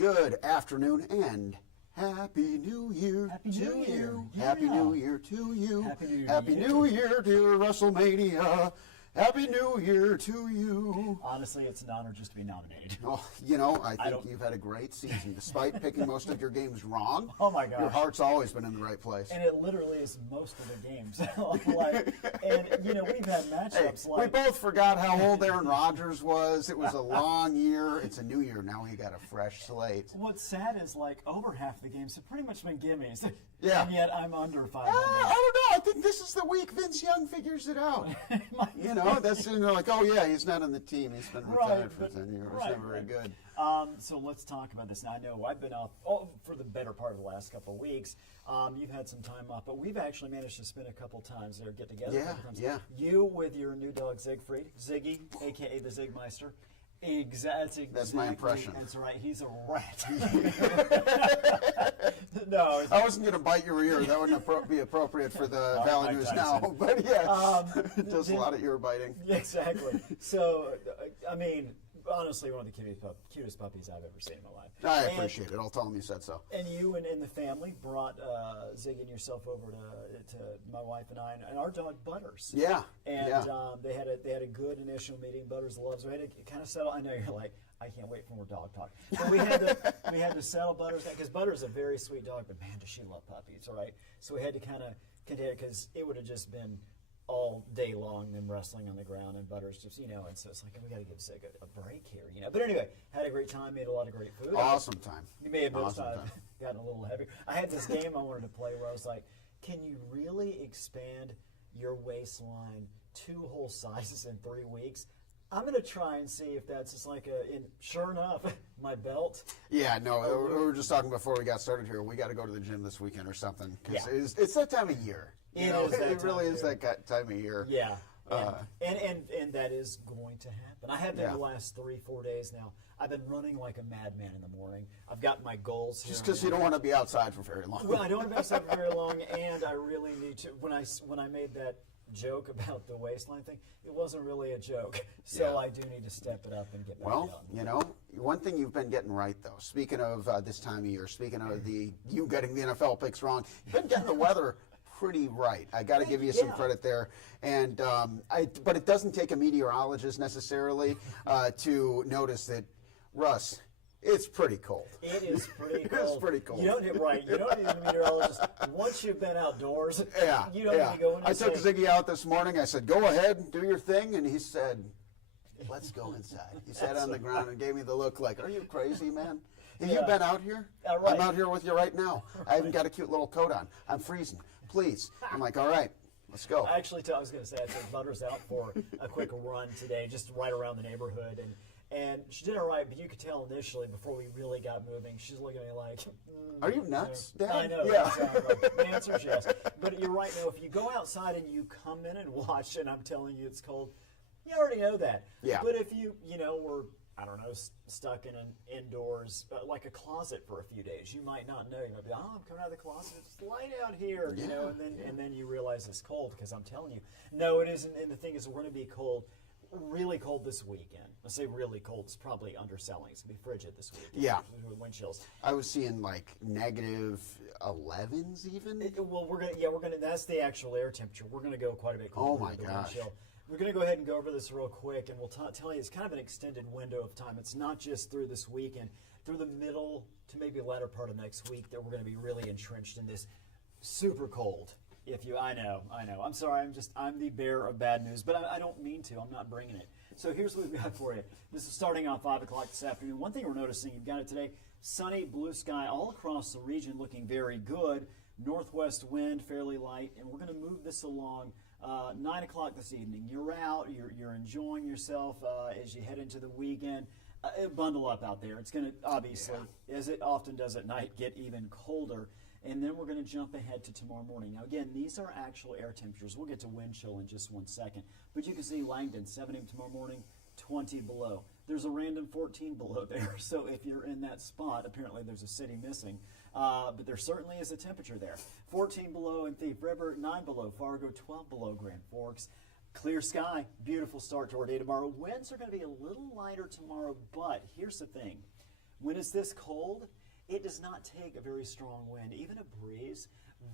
Good afternoon and Happy New Year Happy to New Year. you. Yeah. Happy New Year to you. Happy New Year to Happy you. New Year, dear WrestleMania. Happy New Year to you. Honestly, it's an honor just to be nominated. Oh, I think you've had a great season. Despite picking most of your games wrong, Oh my gosh. your heart's always been in the right place. And it literally is most of the games. We've had matchups We like... both forgot how old Aaron Rodgers was. It was a long year. It's a new year. Now we got a fresh slate. What's sad is over half the games have pretty much been gimmies. Yeah. And yet I'm under 500. I don't know. I think this is the week Vince Young figures it out. That's like, oh yeah, he's not on the team. He's been retired for 10 years. It's never very good. So let's talk about this. Now, I know I've been off for the better part of the last couple of weeks. You've had some time off, but we've actually managed to spend a couple times there, get together a couple times. Yeah. You with your new dog Siegfried, Ziggy, a.k.a. the Zigmeister. Exactly. That's my impression. That's right. He's a rat. No. I wasn't going to bite your ear. That wouldn't be appropriate for the Valley News Now. But yeah, it does a lot of ear biting. Exactly. So, honestly, one of the cutest puppies I've ever seen in my life. I appreciate it. I'll tell him you said so. And you and the family brought Ziggy and yourself over to my wife and I and our dog Butters. Yeah. And they had a good initial meeting. Butters loves. We had to kind of settle. I know you're like, I can't wait for more dog talk. But we had to settle Butters because Butters is a very sweet dog, but man, does she love puppies, all right? So we had to kind of continue because it would have just been all day long them wrestling on the ground and Butters just, and so it's like, we got to give Sig a break here, But anyway, had a great time, made a lot of great food. Awesome time. You may have gotten a little heavier. I had this game I wanted to play where I was like, can you really expand your waistline 2 whole sizes in 3 weeks? I'm going to try and see if that's just sure enough, my belt. Yeah, no, we were just talking before we got started here. We got to go to the gym this weekend or something because it's that time of year. It really is that time of year. Yeah. And that is going to happen. I have been the last 3-4 days now. I've been running like a madman in the morning. I've got my goals here. Just because you don't want to be outside for very long. Well, I don't want to be outside for very long, and I really need to. When I made that joke about the waistline thing, it wasn't really a joke. So I do need to step it up and get back out. One thing you've been getting right, though, speaking of this time of year, speaking of you getting the NFL picks wrong, you've been getting the weather pretty right. I got to give you some credit there. And but it doesn't take a meteorologist necessarily to notice that, Russ, it's pretty cold. It is pretty cold. It's pretty cold. You don't need a meteorologist. Once you've been outdoors, you don't need to go in. I took Ziggy out this morning. I said, go ahead and do your thing. And he said, let's go inside. He sat on the ground and gave me the look like, are you crazy, man? Have you been out here? Right. I'm out here with you right now. I even got a cute little coat on. I'm freezing. Please. I'm like, all right, let's go. I was going to say, I took Butters out for a quick run today, just right around the neighborhood. And she did all right, but you could tell initially before we really got moving, she's looking at me like, are you nuts, Dad? I know. Yeah. Exactly. The answer is yes. But you're right, though. If you go outside and you come in and watch, and I'm telling you it's cold, you already know that. Yeah. But if you were, I don't know, stuck in an indoors, like a closet for a few days, you might not know. You might be, I'm coming out of the closet. It's light out here, and then you realize it's cold because I'm telling you. No, it isn't. And the thing is, we're going to be cold. Really cold this weekend. I say really cold. It's probably underselling. It's going to be frigid this weekend. Yeah. With wind chills. I was seeing like negative 11s even. We're gonna. That's the actual air temperature. We're gonna go quite a bit colder. Oh my gosh. We're going to go ahead and go over this real quick, and we'll tell you it's kind of an extended window of time. It's not just through this weekend, through the middle to maybe the latter part of next week that we're going to be really entrenched in this super cold. I know. I'm sorry. I'm the bearer of bad news, but I don't mean to. I'm not bringing it. So here's what we've got for you. This is starting on 5 o'clock this afternoon. One thing we're noticing, you've got it today, sunny, blue sky all across the region, looking very good. Northwest wind, fairly light, and we're going to move this along. 9 o'clock this evening. You're out. You're enjoying yourself as you head into the weekend. Bundle up out there. It's going to obviously, as it often does at night, get even colder. And then we're going to jump ahead to tomorrow morning. Now, again, these are actual air temperatures. We'll get to wind chill in just 1 second. But you can see Langdon, 7 a.m. tomorrow morning, 20 below. There's a random 14 below there. So if you're in that spot, apparently there's a city missing. But there certainly is a temperature there. 14 below in Thief River, 9 below Fargo, 12 below Grand Forks. Clear sky, beautiful start to our day tomorrow. Winds are going to be a little lighter tomorrow, but here's the thing. When it's this cold, it does not take a very strong wind. Even a breeze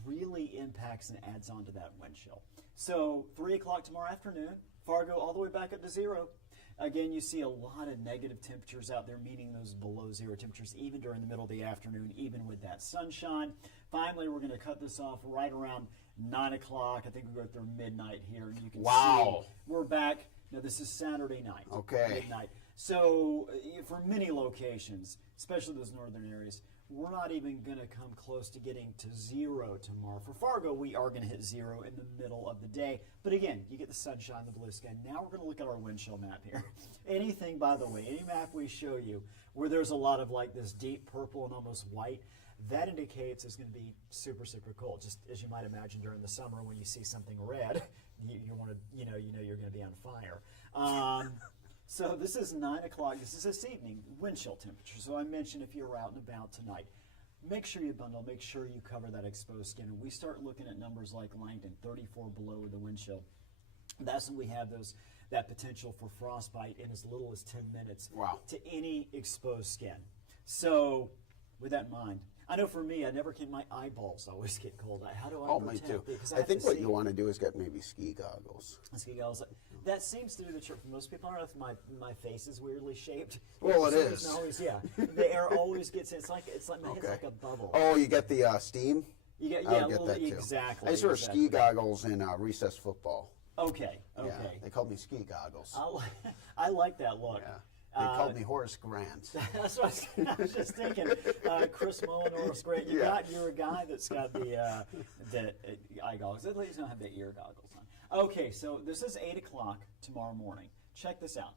really impacts and adds on to that wind chill. So 3 o'clock tomorrow afternoon, Fargo all the way back up to 0. Again, you see a lot of negative temperatures out there, meaning those below 0 temperatures, even during the middle of the afternoon, even with that sunshine. Finally, we're going to cut this off right around 9 o'clock. I think we go through midnight here. And you can see we're back. Now, this is Saturday night. Okay. Midnight. So for many locations, especially those northern areas, we're not even going to come close to getting to 0 tomorrow. For Fargo, we are going to hit 0 in the middle of the day. But again, you get the sunshine, the blue sky. Now we're going to look at our wind chill map here. Anything, by the way, any map we show you where there's a lot of like this deep purple and almost white, that indicates it's going to be super, super cold. Just as you might imagine during the summer when you see something red, you want to, you know you're going to be on fire. So this is 9 o'clock. This is this evening, wind chill temperature. So I mentioned if you're out and about tonight, make sure you bundle, make sure you cover that exposed skin. And we start looking at numbers like Langdon, 34 below with the wind chill. That's when we have that potential for frostbite in as little as 10 minutes to any exposed skin. So with that in mind, I know for me, my eyeballs always get cold. How do I protect me too. Because I think what you want to do is get maybe ski goggles. Ski goggles. That seems to do the trick for most people. I don't know if my face is weirdly shaped. Well, it is. The air always gets in. It's like my head's like a bubble. Oh, you get the steam? You get, I'll get that too. Exactly. I used to wear ski goggles in recess football. Okay. Yeah, they called me ski goggles. I like that look. Yeah. They called me Horace Grant. That's what I was just thinking. Chris Mullen, Horace Grant. You're a guy that's got the eye goggles. At least don't have the ear goggles on. Okay, so this is 8 o'clock tomorrow morning. Check this out.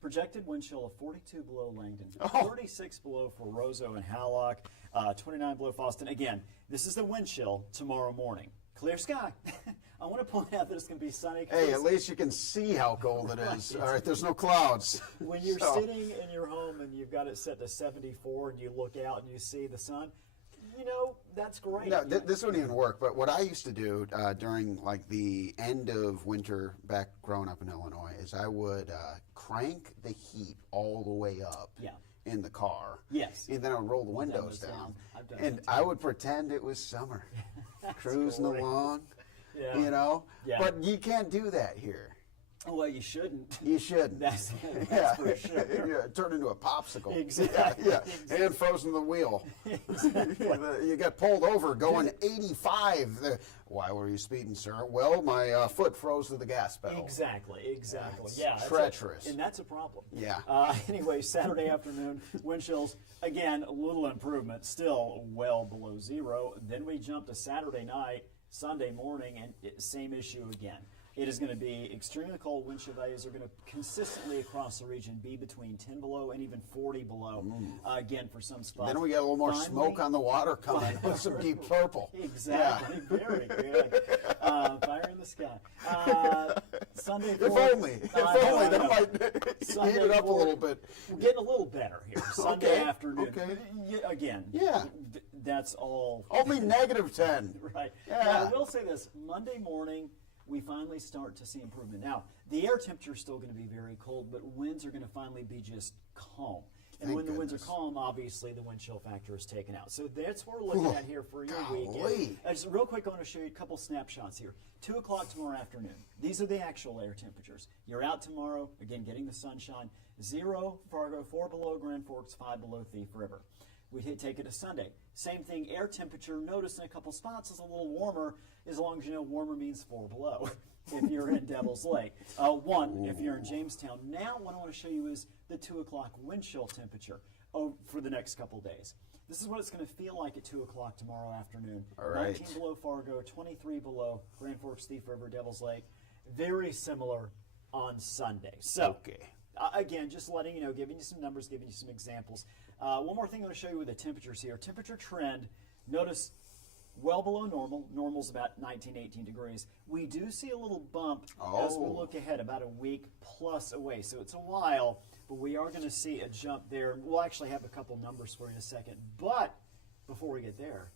Projected wind chill of 42 below Langdon, 36 below for Roseau and Hallock, 29 below Foston. Again, this is the wind chill tomorrow morning. Clear sky. I want to point out that it's going to be sunny. Hey, at least you can see how cold it is. All right, there's no clouds. When you're sitting in your home and you've got it set to 74 and you look out and you see the sun, that's great. No, this wouldn't even work. But what I used to do during like the end of winter back growing up in Illinois is I would crank the heat all the way up. In the car. Yes. And then I would roll the windows down. And I would pretend it was summer. Cruising along. Yeah. But you can't do that here. Well, you shouldn't. You shouldn't. That's for sure. Turn into a popsicle. Exactly. And frozen to the wheel. Exactly. You got pulled over going 85. Why were you speeding, sir? Well, my foot froze to the gas pedal. Exactly. Treacherous. And that's a problem. Yeah. Anyway, Saturday afternoon, wind chills, again, a little improvement, still well below 0. Then we jump to Saturday night, Sunday morning, and same issue again. It is going to be extremely cold. Wind chill values are going to consistently across the region be between 10 below and even 40 below. Again, for some spots. Then we get a little more smoke on the water coming with some deep purple. Exactly. Yeah. Very good. Fire in the sky. Sunday. If only that might heat it up a little bit. We're getting a little better here. Sunday afternoon. Okay. Again. Yeah. That's all. Only -10. Right. Yeah. Now, I will say this. Monday morning, we finally start to see improvement. Now, the air temperature is still going to be very cold, but winds are going to finally be just calm. And when the winds are calm, obviously the wind chill factor is taken out. So that's what we're looking at here for your weekend. Just real quick, I want to show you a couple snapshots here. 2 o'clock tomorrow afternoon. These are the actual air temperatures. You're out tomorrow, again, getting the sunshine. 0, Fargo, 4 below Grand Forks, 5 below Thief River. We take it to Sunday. Same thing, air temperature, notice in a couple spots is a little warmer, as long as you know warmer means 4 below if you're in Devil's Lake. 1 if you're in Jamestown. Now what I want to show you is the 2 o'clock wind chill temperature for the next couple days. This is what it's going to feel like at 2 o'clock tomorrow afternoon. All right. 19 below Fargo, 23 below Grand Forks, Thief River, Devil's Lake. Very similar on Sunday. So, again, just letting you know, giving you some numbers, giving you some examples. One more thing I'm going to show you with the temperatures here. Temperature trend, notice well below normal. Normal's about 19, 18 degrees. We do see a little bump as we look ahead, about a week plus away. So it's a while, but we are going to see a jump there. We'll actually have a couple numbers for you in a second. But before we get there,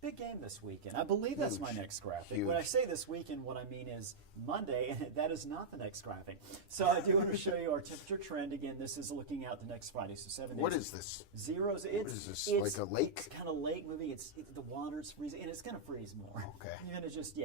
Big game this weekend. I believe that's my next graphic. Huge. When I say this weekend, what I mean is Monday, and that is not the next graphic. So I do want to show you our temperature trend. Again, this is looking out the next Friday, so 7 days. What is this? Zeros. What is this, like a lake? It's kind of lake moving. The water's freezing, and it's going to freeze more. Okay. You're going to just,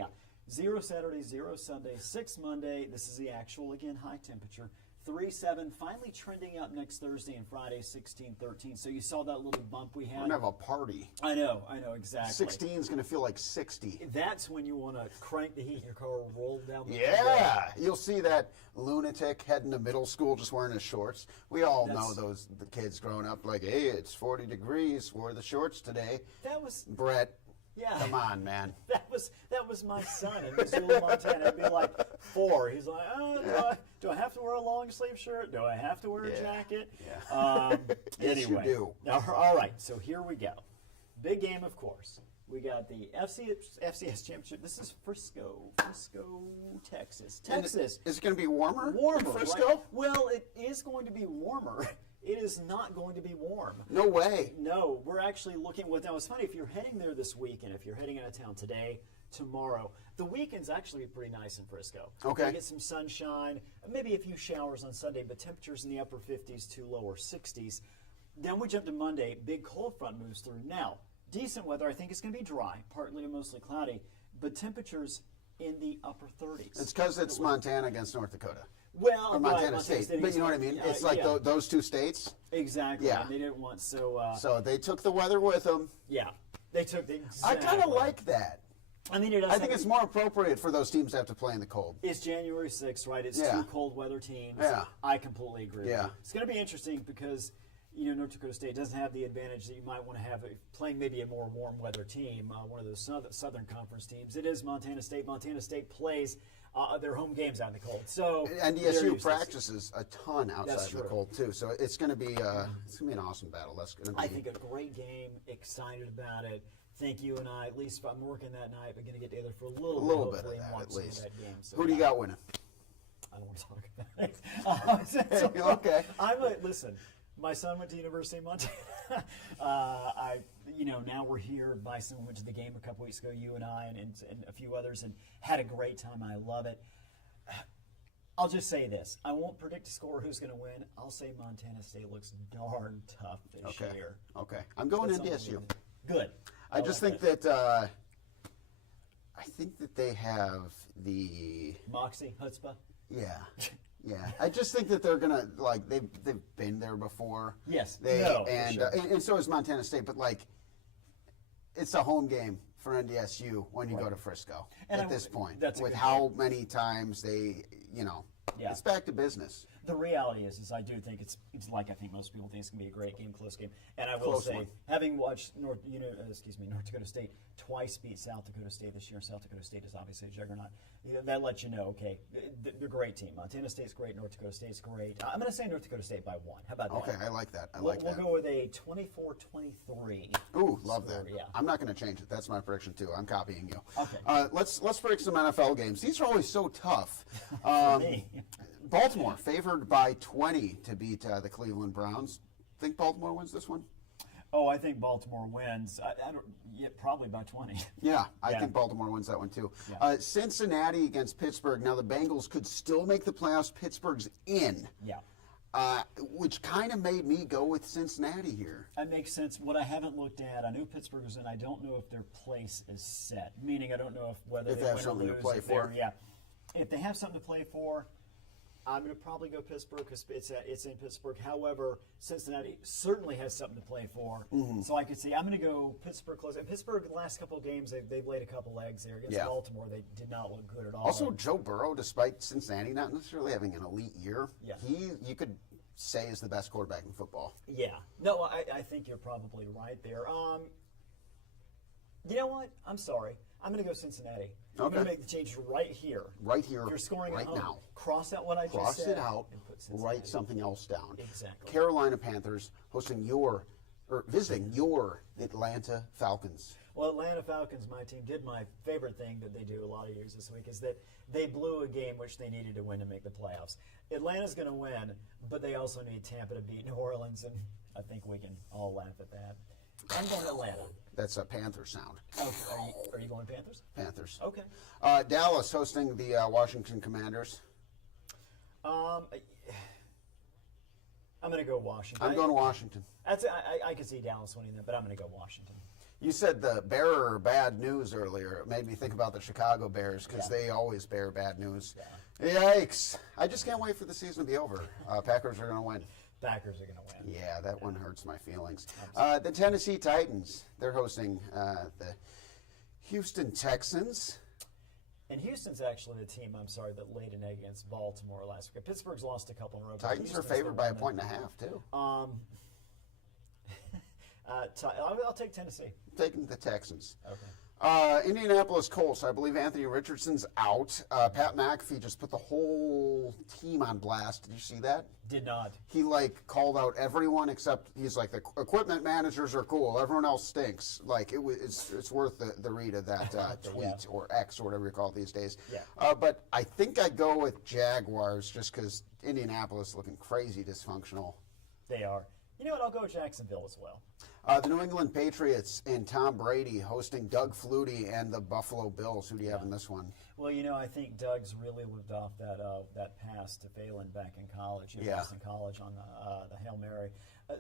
0 Saturday, 0 Sunday, 6 Monday. This is the actual, again, high temperature. 3-7, finally trending up next Thursday and Friday, 16-13. So you saw that little bump we had. We're going to have a party. I know, exactly. 16 is going to feel like 60. That's when you want to crank the heat in your car, roll down the Yeah, you'll see that lunatic heading to middle school just wearing his shorts. We all know the kids growing up like, hey, it's 40 degrees, wore the shorts today. That was Brett. Yeah. Come on, man. That was my son in Missoula, Montana. He'd be like 4. He's like, do I have to wear a long sleeve shirt? Do I have to wear a jacket? Yeah. Yes, anyway. you do. Now, all right, so here we go. Big game, of course. We got the FCS Championship. This is Frisco, Texas. Texas. Is it going to be warmer? Warmer. in Frisco? Right? Well, it is going to be warmer. It is not going to be warm. No way. No, we're actually looking. Well, now it's funny if you're heading there this weekend. If you're heading out of town today, tomorrow, the weekend's actually pretty nice in Frisco. Okay. You get some sunshine, maybe a few showers on Sunday, but temperatures in the upper 50s to lower 60s. Then we jump to Monday. Big cold front moves through. Now, decent weather. I think it's going to be dry, partly to mostly cloudy, but temperatures in the upper 30s. It's because it's Montana against North Dakota. Well, or Montana State. But you know what I mean? It's like those two states. Exactly. Yeah. And they didn't want so they took the weather with them. Yeah. They took the I kind of like that. I mean, I think it's more appropriate for those teams to have to play in the cold. It's January 6th, right? It's two cold weather teams. Yeah. I completely agree. Yeah. It's going to be interesting because, North Dakota State doesn't have the advantage that you might want to have playing maybe a more warm weather team, one of those Southern Conference teams. It is Montana State. Montana State plays their home games out in the cold. So NDSU practices a ton outside true. the cold too. So it's going to be an awesome battle. That's going to be. I think a great game. Excited about it. Think you and I, at least if I'm working that night, we're going to get together for a little bit of that and watch at some least. of that game. So who do you got winning? I don't want to talk about it. Okay. Listen. My son went to University of Montana. Now we're here. Bison went to the game a couple weeks ago. You and I and a few others, and had a great time. I love it. I'll just say this: I won't predict a score who's going to win. I'll say Montana State looks darn tough this year. Okay. I'm going NDSU. Good. I just think that they have the moxie, chutzpah. Yeah. Yeah, I just think that they're gonna they've been there before. Yes, and so is Montana State, but it's a home game for NDSU when you go to Frisco at this point. With how many times they, it's back to business. The reality is I do think it's like I think most people think it's going to be a great game, close game. And I will say, having watched North Dakota State twice beat South Dakota State this year, South Dakota State is obviously a juggernaut. That lets you know, okay, they're a great team. Montana State's great, North Dakota State's great. I'm going to say North Dakota State by 1. How about that? Okay, I like that. We'll go with a 24-23. Ooh, love that. Yeah. I'm not going to change it. That's my prediction too. I'm copying you. Okay. Let's predict some NFL games. These are always so tough. For me. Baltimore favored by 20 to beat the Cleveland Browns. Think Baltimore wins this one? Oh, I think Baltimore wins. Probably by 20. Yeah, I think Baltimore wins that one too. Yeah. Cincinnati against Pittsburgh. Now the Bengals could still make the playoffs. Pittsburgh's in. Yeah. Which kind of made me go with Cincinnati here. That makes sense. What I haven't looked at, I knew Pittsburgh was in. I don't know if their place is set. Meaning, I don't know whether they have win something or to lose. play for. Yeah. If they have something to play for, I'm going to probably go Pittsburgh because it's in Pittsburgh. However, Cincinnati certainly has something to play for. Mm-hmm. So I could see I'm going to go Pittsburgh close. And Pittsburgh, the last couple of games, they've laid a couple eggs there. Against Baltimore, they did not look good at all. Also, Joe Burrow, despite Cincinnati not necessarily having an elite year, you could say is the best quarterback in football. Yeah. No, I think you're probably right there. You know what? I'm sorry. I'm going to go Cincinnati. I'm going to make the change right here. Right here. You're scoring right at home. now. Cross out what I just said. Cross it out. And put Cincinnati. Write something else down. Exactly. Carolina Panthers visiting your Atlanta Falcons. Well, Atlanta Falcons, my team, did my favorite thing that they do a lot of years this week is that they blew a game which they needed to win to make the playoffs. Atlanta's going to win, but they also need Tampa to beat New Orleans, and I think we can all laugh at that. I'm going Atlanta. That's a Panther sound. Okay. Are you going Panthers? Panthers. Okay. Dallas hosting the Washington Commanders. I'm going to go Washington. I'm going Washington. I could see Dallas winning that, but I'm going to go Washington. You said the bearer bad news earlier. It made me think about the Chicago Bears because they always bear bad news. Yeah. Yikes. I just can't wait for the season to be over. Packers are going to win. Packers are going to win. Yeah, that one hurts my feelings. The Tennessee Titans, they're hosting the Houston Texans. And Houston's actually the team, that laid an egg against Baltimore last week. Pittsburgh's lost a couple in a row. Titans are favored by 1.5, too. I'll take Tennessee. Taking the Texans. Okay. Indianapolis Colts, I believe Anthony Richardson's out. Pat McAfee just put the whole team on blast. Did you see that? Did not. He called out everyone except he's like, the equipment managers are cool. Everyone else stinks. It's worth the read of that tweet or X or whatever you call it these days. Yeah. But I think I'd go with Jaguars just because Indianapolis is looking crazy dysfunctional. They are. You know what? I'll go Jacksonville as well. The New England Patriots and Tom Brady hosting Doug Flutie and the Buffalo Bills. Who do you have in this one? Well, I think Doug's really lived off that pass to Phelan back in college, Boston College on the Hail Mary.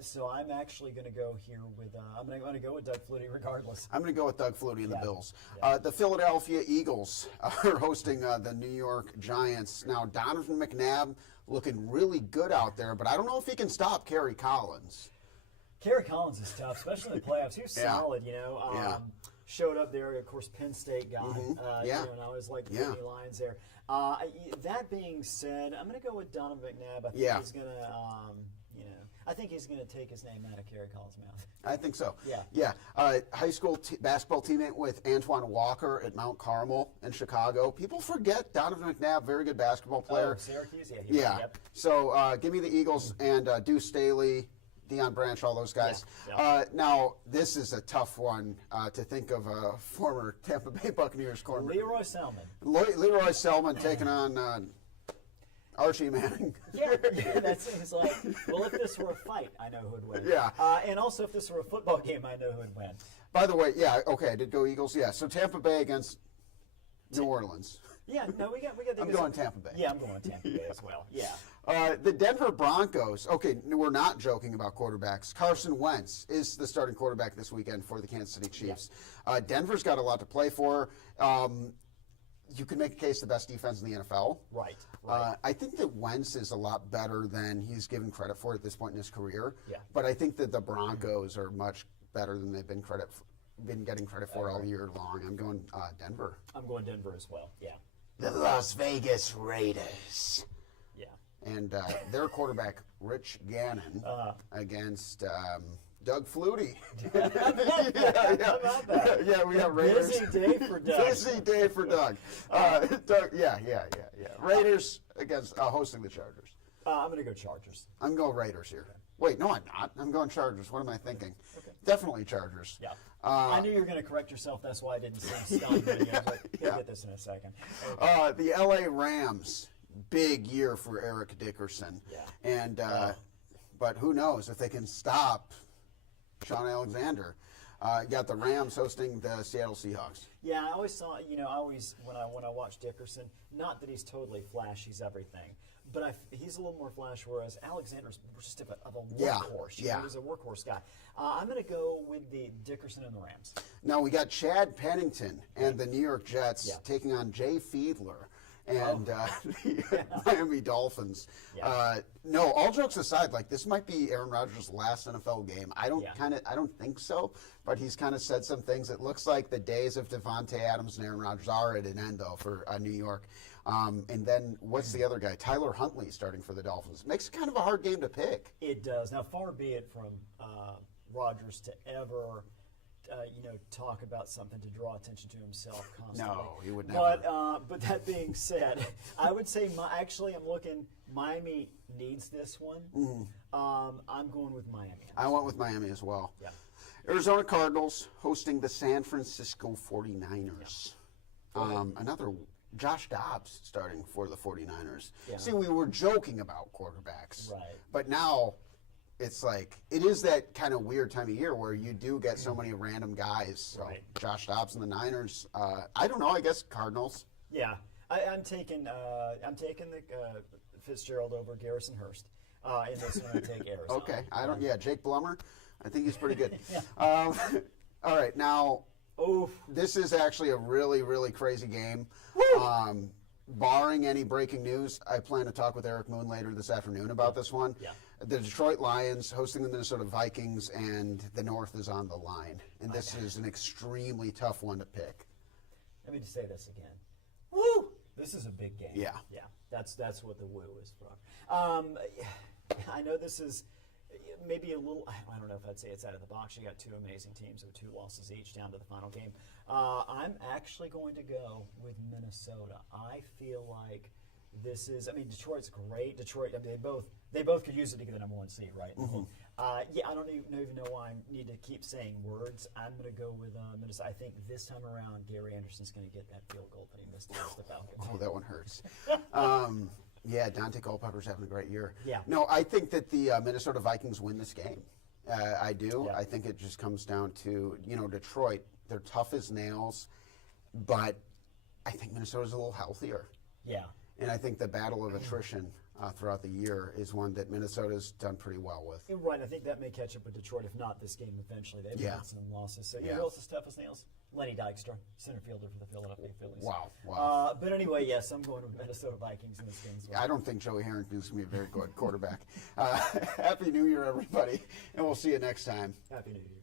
So I'm actually going to go here with I'm going to go with Doug Flutie regardless. I'm going to go with Doug Flutie and the Bills. Yeah. The Philadelphia Eagles are hosting the New York Giants. Now, Donovan McNabb looking really good out there, but I don't know if he can stop Kerry Collins. Kerry Collins is tough, especially in the playoffs. He was solid, Showed up there, of course, Penn State guy. And I was like the Whitney Lions there. That being said, I'm going to go with Donovan McNabb. I think he's going to, I think he's going to take his name out of Kerry Collins' mouth. I think so. Yeah. High school basketball teammate with Antoine Walker at Mount Carmel in Chicago. People forget Donovan McNabb, very good basketball player. Oh, Syracuse? Yeah. So give me the Eagles and Deuce Staley, Deion Branch, all those guys. Now, this is a tough one to think of a former Tampa Bay Buccaneers cornerback. Leroy Selman. Leroy Selman taking on Archie Manning. That seems like, well, if this were a fight, I know who'd win. Yeah. And also, if this were a football game, I know who'd win. By the way, I did go Eagles. Yeah, so Tampa Bay against New Orleans. Yeah, no, we got. I'm going Tampa Bay. Yeah, I'm going Tampa Bay as well. Yeah. The Denver Broncos. Okay, we're not joking about quarterbacks. Carson Wentz is the starting quarterback this weekend for the Kansas City Chiefs. Denver's got a lot to play for. You can make a case the best defense in the NFL. Right. I think that Wentz is a lot better than he's given credit for at this point in his career. Yeah. But I think that the Broncos are much better than they've been getting credit for all year long. I'm going Denver. I'm going Denver as well. Yeah. The Las Vegas Raiders. Yeah. And their quarterback, Rich Gannon, against Doug Flutie. How about that? Yeah, we have Raiders. Busy day for Doug. Busy day for Doug. Doug. Yeah. Raiders against hosting the Chargers. I'm going to go Chargers. I'm going Raiders here. Wait, no, I'm not. I'm going Chargers. What am I thinking? Okay. Definitely Chargers. Yeah. I knew you were going to correct yourself. That's why I didn't say stop it again. I was like, he'll get this in a second. Okay. The LA Rams, big year for Eric Dickerson. Yeah. And but who knows if they can stop Sean Alexander. You got the Rams hosting the Seattle Seahawks. Yeah, I always saw, when I watch Dickerson, not that he's totally flash, he's everything, but he's a little more flash, whereas Alexander's just of a workhorse. He's a workhorse guy. I'm going to go with the Dickerson and the Rams. Now, we got Chad Pennington and the New York Jets taking on Jay Fiedler and the Miami Dolphins. Yeah. No, all jokes aside, this might be Aaron Rodgers' last NFL game. I don't think so, but he's kind of said some things. It looks like the days of Devontae Adams and Aaron Rodgers are at an end, though, for New York. And then what's the other guy? Tyler Huntley starting for the Dolphins. Makes it kind of a hard game to pick. It does. Now, far be it from Rodgers to ever talk about something to draw attention to himself constantly. No, he would never. But that being said, I would say I'm looking. Miami needs this one. Mm-hmm. I'm going with Miami. I went with Miami as well. Yeah. Arizona Cardinals hosting the San Francisco 49ers. Yeah. Another Josh Dobbs starting for the 49ers. Yeah. See, we were joking about quarterbacks. Right. But now it's like it is that kind of weird time of year where you do get so many random guys. So Right. Josh Dobbs and the Niners. I don't know. I guess Cardinals. Yeah, I'm taking the Fitzgerald over Garrison Hurst. In this one, I take Arizona. Okay. I don't. Yeah, Jake Blummer. I think he's pretty good. All right. Now, this is actually a really, really crazy game. Barring any breaking news, I plan to talk with Eric Moon later this afternoon about this one. Yeah. The Detroit Lions hosting the Minnesota Vikings, and the North is on the line. And this is an extremely tough one to pick. Let me just say this again. Woo! This is a big game. Yeah. Yeah. That's what the woo is for. I know this is maybe a little. I don't know if I'd say it's out of the box. You got two amazing teams with 2 losses each down to the final game. I'm actually going to go with Minnesota. I feel like this is. I mean, Detroit's great. Detroit. I mean, they both could use it to get the number 1 seed, right? Mm-hmm. Yeah, I don't even know why I need to keep saying words. I'm going to go with Minnesota. I think this time around, Gary Anderson's going to get that field goal that he missed against the Falcons. Oh, that one hurts. Yeah, Dante Culpepper's having a great year. Yeah. No, I think that the Minnesota Vikings win this game. I do. Yeah. I think it just comes down to, Detroit. They're tough as nails, but I think Minnesota's a little healthier. Yeah. And I think the battle of attrition throughout the year is one that Minnesota's done pretty well with. You're right. I think that may catch up with Detroit, if not this game eventually. They've had some losses. So, Yeah. who else is tough as nails? Lenny Dykstra, center fielder for the Philadelphia Phillies. Wow. But anyway, yes, I'm going with Minnesota Vikings in this game as well. I don't think Joey Harrington's going to be a very good quarterback. Happy New Year, everybody, and we'll see you next time. Happy New Year.